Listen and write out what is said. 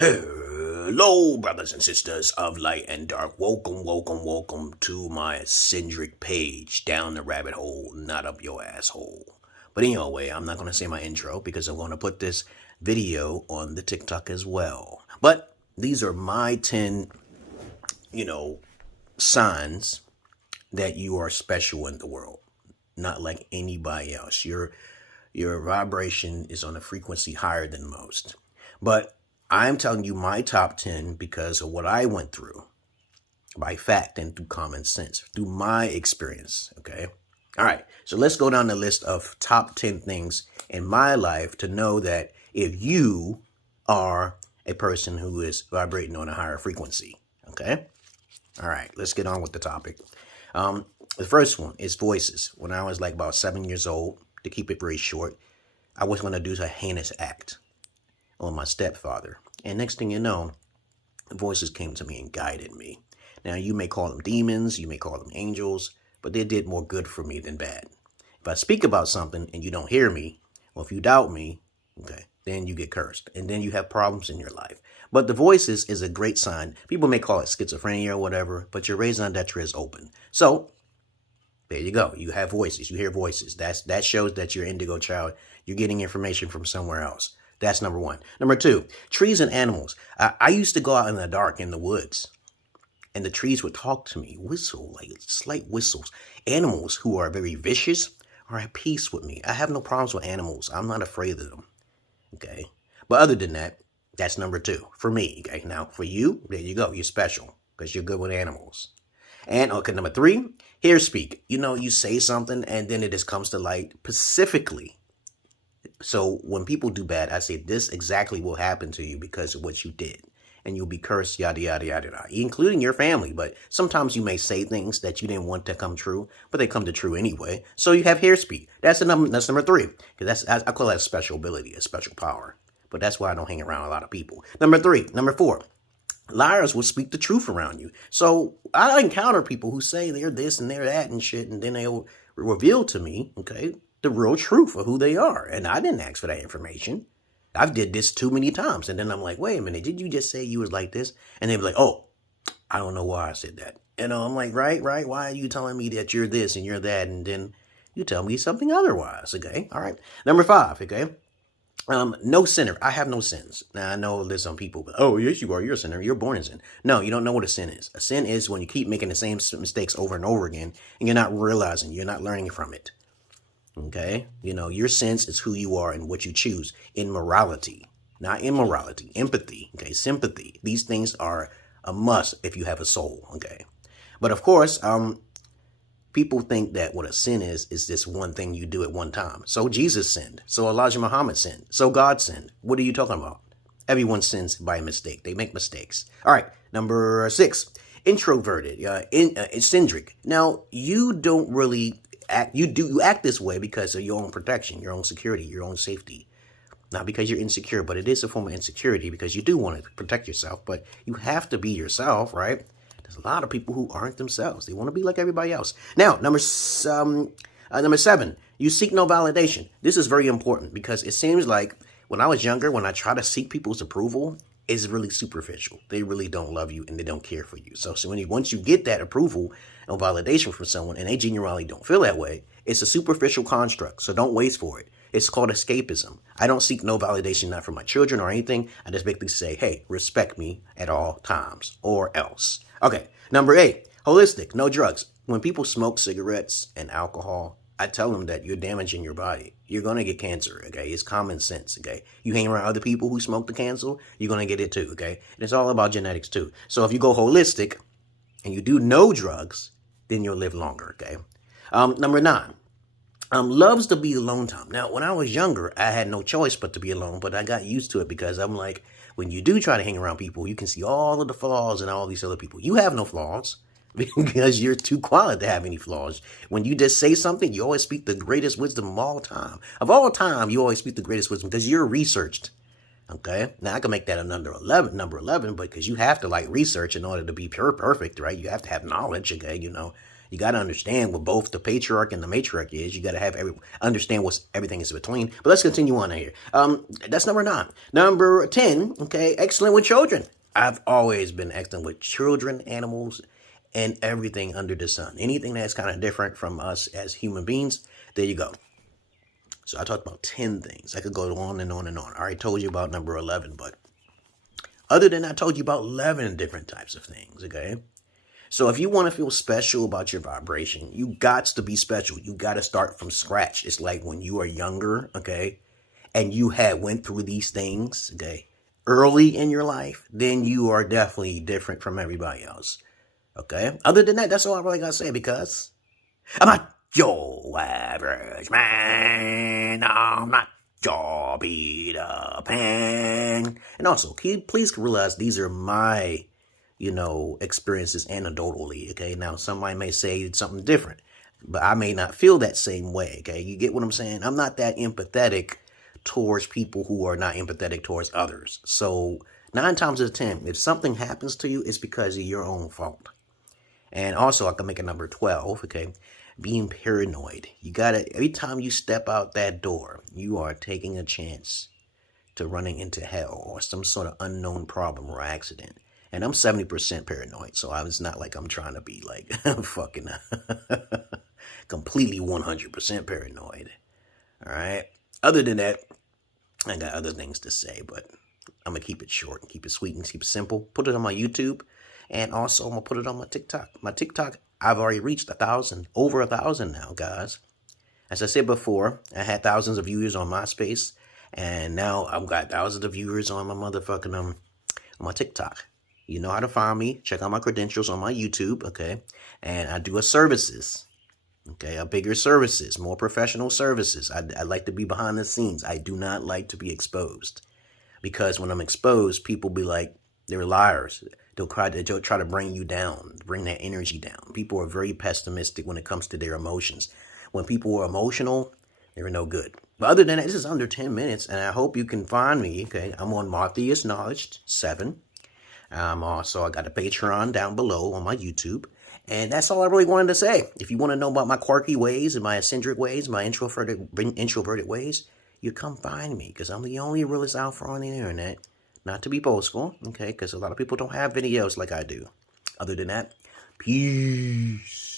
Hello, brothers and sisters of light and dark. Welcome to my eccentric page. Down the rabbit hole, not up your asshole. But anyway, I'm not going to say my intro because I'm going to put this video on the TikTok as well. But these are my 10, signs that you are special in the world. Not like anybody else. Your vibration is on a frequency higher than most. But I'm telling you my top 10 because of what I went through by fact and through common sense, through my experience, okay? All right, so let's go down the list of top 10 things in my life to know that if you are a person who is vibrating on a higher frequency, okay? All right, let's get on with the topic. The first one is voices. When I was like about 7 years old, to keep it very short, I was going to do a heinous act on my stepfather. And next thing you know, voices came to me and guided me. Now, you may call them demons, you may call them angels, but they did more good for me than bad. If I speak about something and you don't hear me, or if you doubt me, okay, then you get cursed. And then you have problems in your life. But the voices is a great sign. People may call it schizophrenia or whatever, but your raison d'etre is open. So, there you go. You have voices. You hear voices. That shows that you're an indigo child. You're getting information from somewhere else. That's number one. Number two, trees and animals. I used to go out in the dark in the woods, and the trees would talk to me, whistle, like slight whistles. Animals who are very vicious are at peace with me. I have no problems with animals. I'm not afraid of them, okay? But other than that, that's number two for me, okay? Now, for you, there you go. You're special because you're good with animals. And, okay, number three, hear speak. You say something, and then it just comes to light specifically. So when people do bad, I say this exactly will happen to you because of what you did. And you'll be cursed, yada, yada, yada, yada, including your family. But sometimes you may say things that you didn't want to come true, but they come to true anyway. So you have hair speak. That's number three. Because I call that a special ability, a special power. But that's why I don't hang around a lot of people. Number four, liars will speak the truth around you. So I encounter people who say they're this and they're that and shit, and then they'll reveal to me, okay, the real truth of who they are. And I didn't ask for that information. I've did this too many times. And then I'm like, wait a minute, did you just say you was like this? And they'd be like, oh, I don't know why I said that. I'm like, right. Why are you telling me that you're this and you're that? And then you tell me something otherwise, okay? All right. Number five, okay? No sinner. I have no sins. Now, I know there's some people, but, oh, yes, you are. You're a sinner. You're born in sin. No, you don't know what a sin is. A sin is when you keep making the same mistakes over and over again, and you're not realizing, you're not learning from it. Okay? Your sense is who you are and what you choose in morality, not immorality, empathy, okay, sympathy. These things are a must if you have a soul, okay? But of course, people think that what a sin is this one thing you do at one time. So Jesus sinned. So Elijah Muhammad sinned. So God sinned. What are you talking about? Everyone sins by mistake. They make mistakes. All right, number six, introverted, eccentric. Now, you don't really act, you act this way because of your own protection, your own security, your own safety. Not because you're insecure, but it is a form of insecurity because you do want to protect yourself, but you have to be yourself, right? There's a lot of people who aren't themselves. They want to be like everybody else. Now, number seven, you seek no validation. This is very important because it seems like when I was younger, when I try to seek people's approval, it's really superficial. They really don't love you and they don't care for you. So once you get that approval and validation from someone and they genuinely don't feel that way, it's a superficial construct. So don't waste for it. It's called escapism. I don't seek no validation, not from my children or anything. I just basically say, hey, respect me at all times or else. Okay, number 8, holistic, no drugs. When people smoke cigarettes and alcohol, I tell them that you're damaging your body. You're going to get cancer, okay? It's common sense, okay? You hang around other people who smoke the cancer, you're going to get it too, okay? And it's all about genetics too. So if you go holistic and you do no drugs, then you'll live longer, okay? Number 9, loves to be alone time. Now, when I was younger, I had no choice but to be alone, but I got used to it because I'm like, when you do try to hang around people, you can see all of the flaws in all these other people. You have no flaws because you're too quiet to have any flaws. When you just say something, you always speak the greatest wisdom of all time. Of all time, you always speak the greatest wisdom because you're researched. Okay? Now, I can make that a number 11, but because you have to like research in order to be pure perfect, right? You have to have knowledge, okay? You got to understand what both the patriarch and the matriarch is. You got to have understand what everything is in between. But let's continue on here. That's number 9. Number 10, okay, excellent with children. I've always been excellent with children, animals, and everything under the sun. Anything that's kind of different from us as human beings, there you go. So I talked about 10 things. I could go on and on and on. I already told you about number 11, but other than I told you about 11 different types of things, okay? So if you want to feel special about your vibration, you got to be special. You got to start from scratch. It's like when you are younger, okay, and you had went through these things, okay, early in your life, then you are definitely different from everybody else, okay? Other than that, that's all I really got to say, because I'm not your average man. I'm not your Peter Pan. And also, please realize these are my experiences anecdotally, okay? Now, somebody may say it's something different, but I may not feel that same way, okay? You get what I'm saying? I'm not that empathetic towards people who are not empathetic towards others. So 9 times out of 10, if something happens to you, it's because of your own fault. And also, I can make it number 12, okay? Being paranoid. You gotta, every time you step out that door, you are taking a chance to running into hell or some sort of unknown problem or accident. And I'm 70% paranoid, so it's not like I'm trying to be like fucking completely 100% paranoid. All right. Other than that, I got other things to say, but I'm gonna keep it short and keep it sweet and keep it simple. Put it on my YouTube, and also I'm gonna put it on my TikTok. My TikTok, I've already reached 1,000, over 1,000 now, guys. As I said before, I had thousands of viewers on MySpace, and now I've got thousands of viewers on my motherfucking on my TikTok. You know how to find me. Check out my credentials on my YouTube, okay? And I do a services, okay? A bigger services, more professional services. I like to be behind the scenes. I do not like to be exposed, because when I'm exposed, people be like, they're liars. They'll try to bring you down, bring that energy down. People are very pessimistic when it comes to their emotions. When people are emotional, they're no good. But other than that, this is under 10 minutes, and I hope you can find me, okay? I'm on Marthius Knowledge 7. Also, I got a Patreon down below on my YouTube. And that's all I really wanted to say. If you want to know about my quirky ways and my eccentric ways, my introverted ways, you come find me, because I'm the only realist alpha on the internet. Not to be boastful, okay, because a lot of people don't have videos like I do. Other than that, peace.